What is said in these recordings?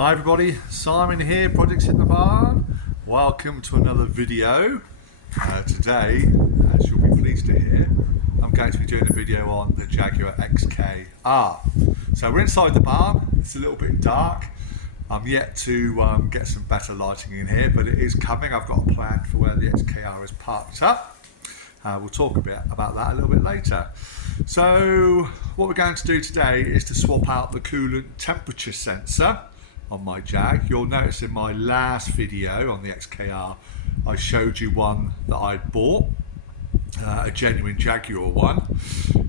Hi everybody, Simon here, Projects in the Barn. Welcome to another video. Today, as you'll be pleased to hear, I'm going to be doing a video on the Jaguar XKR. So we're inside the barn, it's a little bit dark. I'm yet to get some better lighting in here, but it is coming. I've got a plan for where the XKR is parked up. We'll talk a bit about that a little bit later. So what we're going to do today is to swap out the coolant temperature sensor on my Jag. You'll notice in my last video on the XKR, I showed you one that I'd bought, a genuine Jaguar one.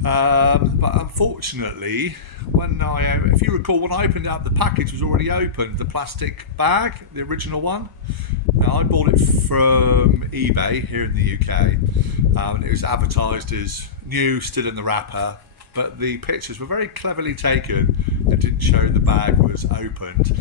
But unfortunately, if you recall, when I opened it up, the package was already opened, the plastic bag, the original one. Now, I bought it from eBay here in the UK, and it was advertised as new, still in the wrapper, but the pictures were very cleverly taken and didn't show the bag was opened.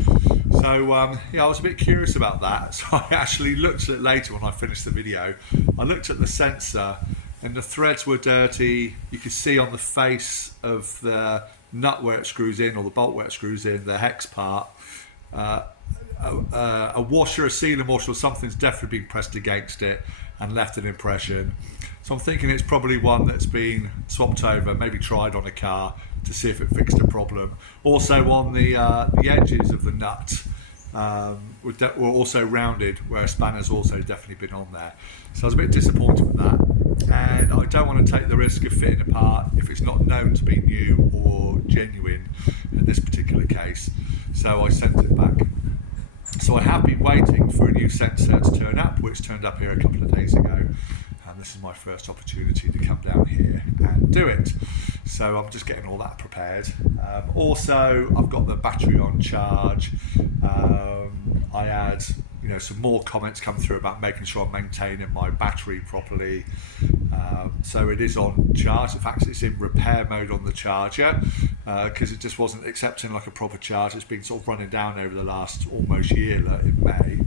So yeah, I was a bit curious about that, so I actually looked at it later when I finished the video. I looked at the sensor and the threads were dirty. You could see on the face of the nut where it screws in, or the bolt where it screws in, the hex part, a washer, a sealing washer or something's definitely been pressed against it and left an impression. So I'm thinking it's probably one that's been swapped over, maybe tried on a car to see if it fixed a problem. Also on the edges of the nut were also rounded, where a spanner's also definitely been on there. So I was a bit disappointed with that, and I don't want to take the risk of fitting a part if it's not known to be new or genuine in this particular case. So I sent it back. So I have been waiting for a new sensor to turn up, which turned up here a couple of days ago. And this is my first opportunity to come down here and do it. So I'm just getting all that prepared. Also, I've got the battery on charge. I had some more comments come through about making sure I'm maintaining my battery properly. So it is on charge. In fact, it's in repair mode on the charger because it just wasn't accepting like a proper charge. It's been sort of running down over the last almost year in May.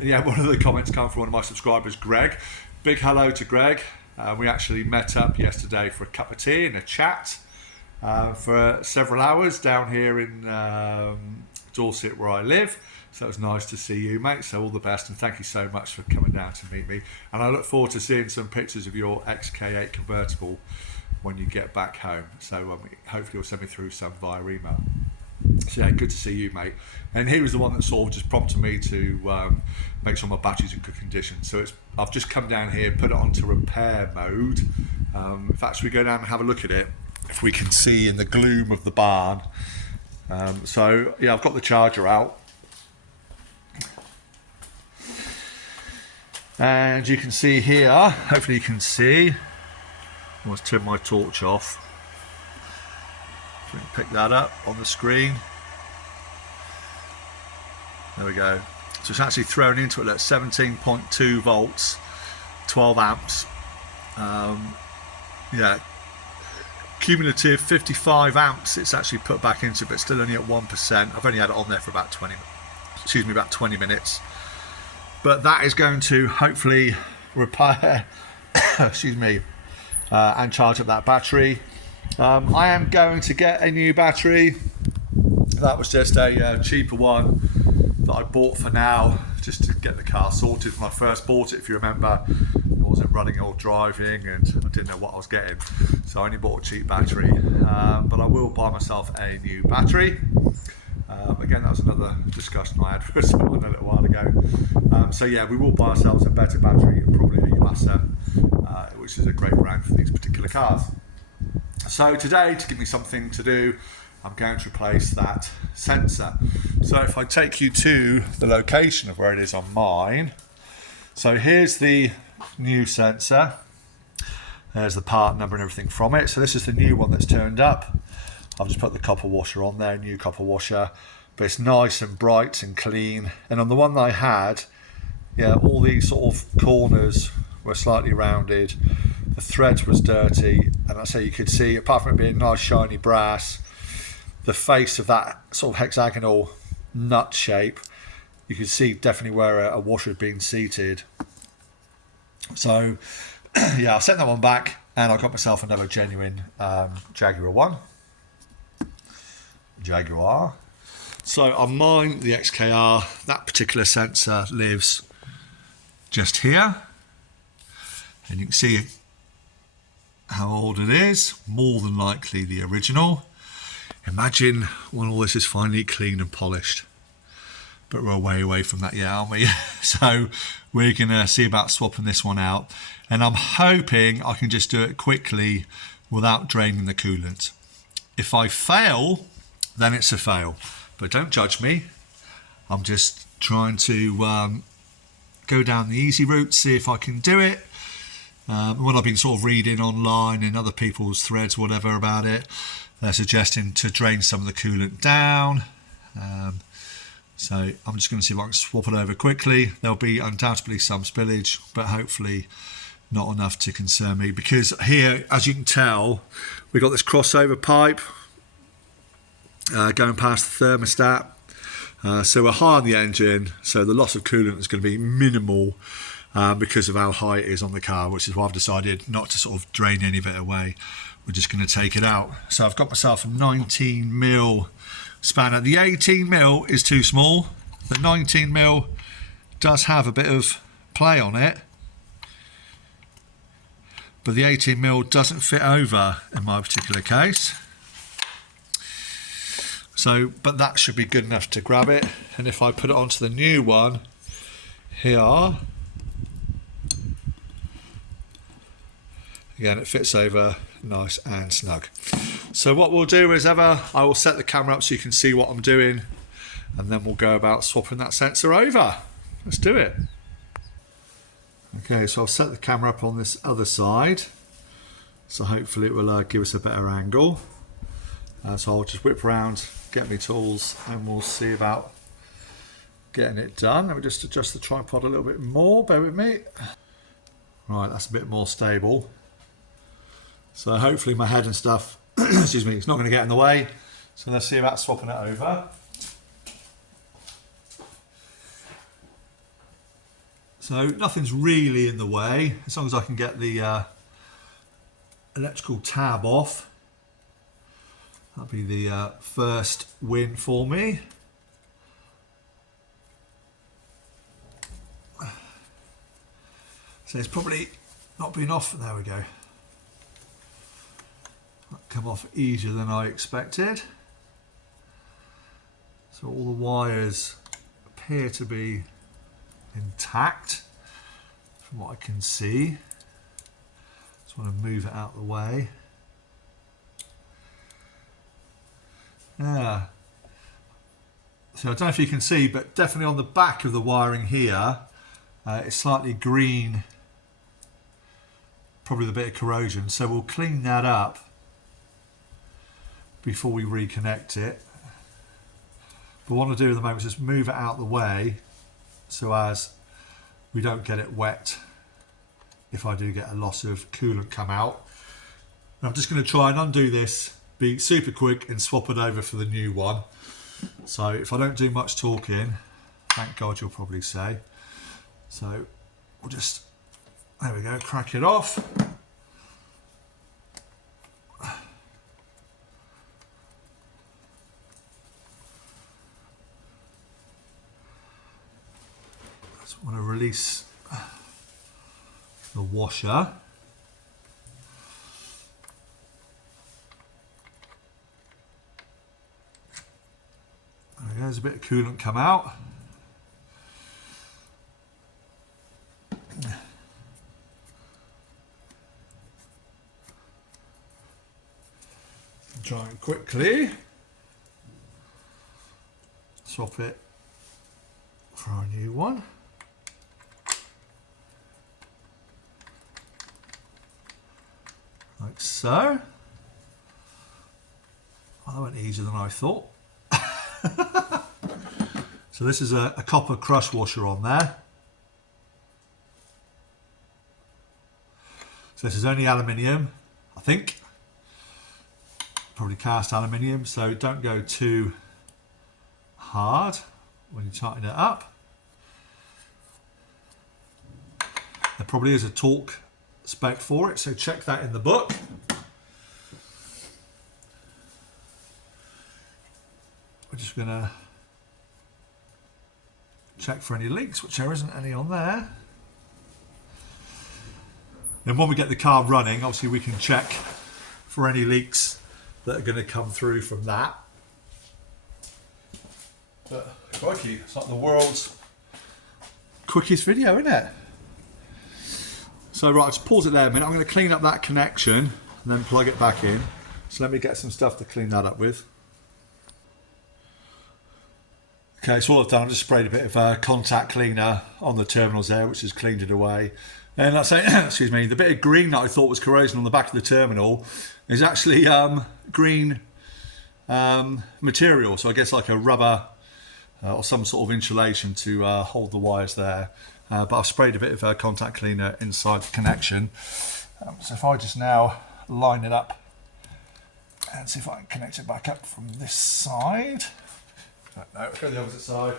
Yeah, one of the comments come from one of my subscribers, Greg. Big hello to Greg. We actually met up yesterday for a cup of tea and a chat for several hours down here in Dorset, where I live. So it was nice to see you, mate. So all the best, and thank you so much for coming down to meet me. And I look forward to seeing some pictures of your XK8 convertible when you get back home. So hopefully you'll send me through some via email. So yeah, good to see you, mate. And he was the one that sort of just prompted me to make sure my battery's in good condition. So I've just come down here, put it onto repair mode. In fact, we go down and have a look at it, if we can see in the gloom of the barn. So yeah, I've got the charger out. And you can see here, hopefully you can see, I must turn my torch off. So we can pick that up on the screen. There we go. So it's actually thrown into it at 17.2 volts, 12 amps. Yeah, cumulative 55 amps it's actually put back into it, but still only at 1%. I've only had it on there for about 20 minutes. But that is going to hopefully repair, and charge up that battery. I am going to get a new battery. That was just a cheaper one that I bought for now, just to get the car sorted. When I first bought it, if you remember, I wasn't running or driving, and I didn't know what I was getting, so I only bought a cheap battery. But I will buy myself a new battery. Again, that was another discussion I had with someone a little while ago. So yeah, we will buy ourselves a better battery, probably a Yamasa, which is a great brand for these particular cars. So today, to give me something to do, I'm going to replace that sensor. So if I take you to the location of where it is on mine, so here's the new sensor. There's the part number and everything from it. So this is the new one that's turned up. I've just put the copper washer on there, new copper washer, but it's nice and bright and clean. And on the one that I had, yeah, all these sort of corners were slightly rounded. The threads was dirty, and I say you could see, apart from it being nice shiny brass, the face of that sort of hexagonal nut shape, you could see definitely where a washer had been seated. So yeah, I sent that one back, and I got myself another genuine Jaguar one. Jaguar. So on mine, the XKR, that particular sensor lives just here. And you can see how old it is, more than likely the original. Imagine when all this is finally cleaned and polished. But we're way away from that yet, aren't we? So we're going to see about swapping this one out. And I'm hoping I can just do it quickly without draining the coolant. If I fail, then it's a fail. But don't judge me. I'm just trying to go down the easy route, see if I can do it. When I've been sort of reading online in other people's threads, whatever about it, they're suggesting to drain some of the coolant down. So I'm just going to see if I can swap it over quickly. There'll be undoubtedly some spillage, but hopefully not enough to concern me, because here, as you can tell, we've got this crossover pipe going past the thermostat. So we're high on the engine, so the loss of coolant is going to be minimal because of how high it is on the car, which is why I've decided not to sort of drain any of it away. We're just going to take it out. So I've got myself a 19mm spanner. The 18mm is too small. The 19mm does have a bit of play on it, but the 18mm doesn't fit over in my particular case. So, but that should be good enough to grab it. And if I put it onto the new one here, again, it fits over nice and snug. So what we'll do is I will set the camera up so you can see what I'm doing, and then we'll go about swapping that sensor over. Let's do it. Okay, so I'll set the camera up on this other side, so hopefully it will give us a better angle. So I'll just whip around, get me tools, and we'll see about getting it done. Let me just adjust the tripod a little bit more, bear with me. Right, that's a bit more stable. So hopefully my head and stuff, excuse me, it's not going to get in the way. So let's see about swapping it over. So nothing's really in the way, as long as I can get the electrical tab off. That'll be the first win for me. So it's probably not been off. There we go. That come off easier than I expected. So all the wires appear to be intact from what I can see. Just want to move it out of the way. Yeah. So I don't know if you can see, but definitely on the back of the wiring here, it's slightly green, probably the bit of corrosion. So we'll clean that up before we reconnect it. But what I'll do at the moment is just move it out of the way so as we don't get it wet if I do get a loss of coolant come out. And I'm just going to try and undo this, be super quick and swap it over for the new one. So if I don't do much talking, thank God you'll probably say. So we'll just, there we go, crack it off. Just want to release the washer. There's a bit of coolant come out. Try and quickly swap it for our new one. Like so. Oh, that went easier than I thought. So this is a copper crush washer on there. So this is only aluminium, I think. Probably cast aluminium, so don't go too hard when you tighten it up. There probably is a torque spec for it, so check that in the book. We're just gonna check for any leaks, which there isn't any on there. Then when we get the car running, obviously we can check for any leaks that are going to come through from that. But crikey, it's like the world's quickest video, isn't it? So right, let's pause it there a minute. I'm going to clean up that connection and then plug it back in. So let me get some stuff to clean that up with. Okay, so all I've done, I've just sprayed a bit of contact cleaner on the terminals there, which has cleaned it away. And I say, excuse me, the bit of green that I thought was corrosion on the back of the terminal is actually green material. So I guess like a rubber or some sort of insulation to hold the wires there. But I've sprayed a bit of contact cleaner inside the connection. So if I just now line it up and see if I can connect it back up from this side. No, go the opposite side.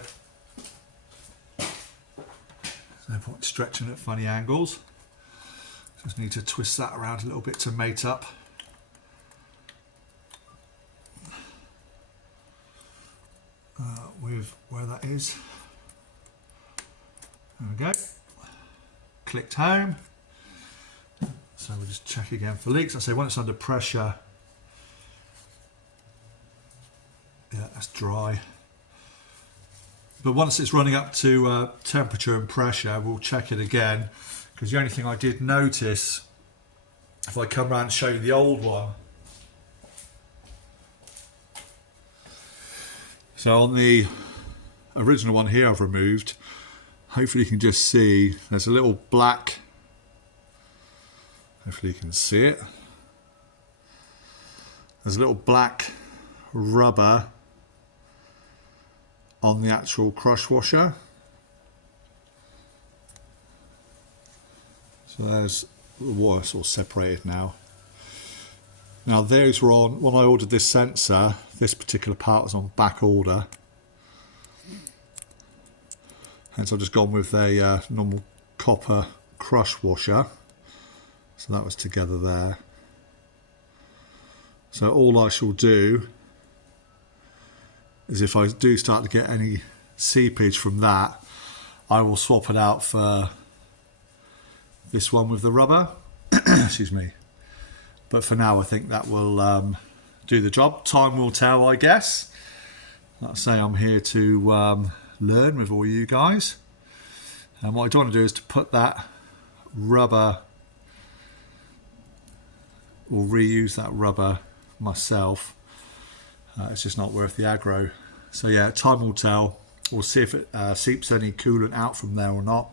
No point stretching at funny angles. Just need to twist that around a little bit to mate up. With where that is. There we go. Clicked home. So we'll just check again for leaks. I say when it's under pressure, yeah, that's dry. But once it's running up to temperature and pressure, we'll check it again. Because the only thing I did notice, if I come around and show you the old one. So on the original one here I've removed, hopefully you can just see there's a little black, hopefully you can see it. There's a little black rubber on the actual crush washer. So there's the water sort of separated now. Now those were on, when I ordered this sensor, this particular part was on back order. Hence I've just gone with a normal copper crush washer. So that was together there. So all I shall do is if I do start to get any seepage from that, I will swap it out for this one with the rubber. Excuse me. But for now I think that will do the job. Time will tell, I guess. Like I say, I'm here to learn with all you guys. And what I don't want to do is to put that rubber, or reuse that rubber myself. It's just not worth the aggro. So yeah, time will tell. We'll see if it seeps any coolant out from there or not.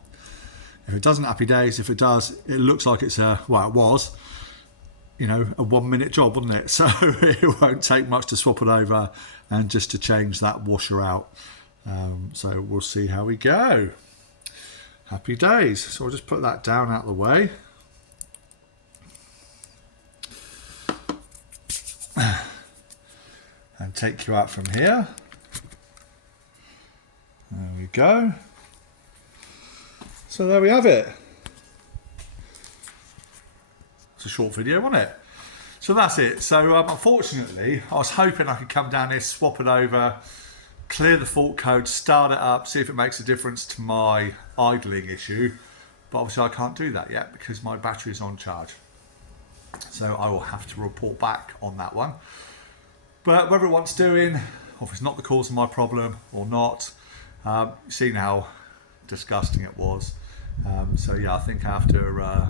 If it doesn't, happy days. If it does, it looks like it's a, well, it was, you know, a 1 minute job, wasn't it? So it won't take much to swap it over and just to change that washer out. So we'll see how we go. Happy days. So I'll just put that down out of the way. And take you out from here. There we go. So there we have it. It's a short video, wasn't it? So that's it. So unfortunately, I was hoping I could come down here, swap it over, clear the fault code, start it up, see if it makes a difference to my idling issue. But obviously I can't do that yet because my battery is on charge. So I will have to report back on that one. But whether it wants doing, or if it's not the cause of my problem or not, you've seen how disgusting it was. So yeah, I think after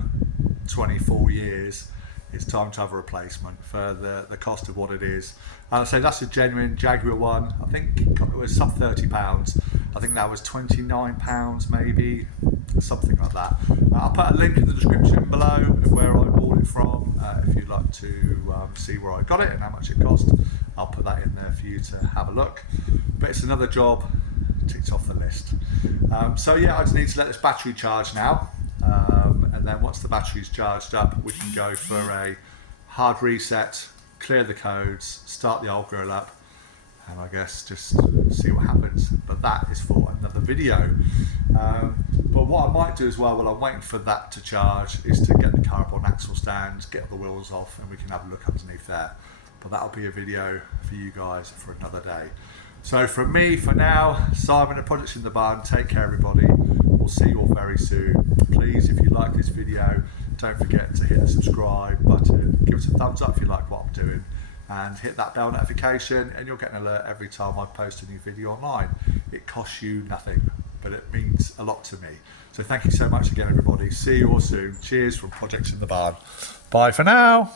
24 years, it's time to have a replacement for the cost of what it is. And I say that's a genuine Jaguar one. I think it was sub £30. I think that was £29 maybe, something like that. I'll put a link in the description below of where I bought it from. If you'd like to see where I got it and how much it cost, I'll put that in there for you to have a look. But it's another job ticked off the list. So yeah, I just need to let this battery charge now. And then once the battery's charged up, we can go for a hard reset, clear the codes, start the old grill up, and I guess just see what happens. But that is for another video. But what I might do as well while I'm waiting for that to charge is to get the car up on axle stands, get the wheels off, and we can have a look underneath there. But that'll be a video for you guys for another day. So from me for now, Simon at Projects in the Barn, take care everybody. We'll see you all very soon. Please, if you like this video, don't forget to hit the subscribe button, give us a thumbs up if you like what I'm doing, and hit that bell notification and you'll get an alert every time I post a new video online. It costs you nothing, but it means a lot to me. So thank you so much again everybody. See you all soon. Cheers from Projects in the Barn. Bye for now.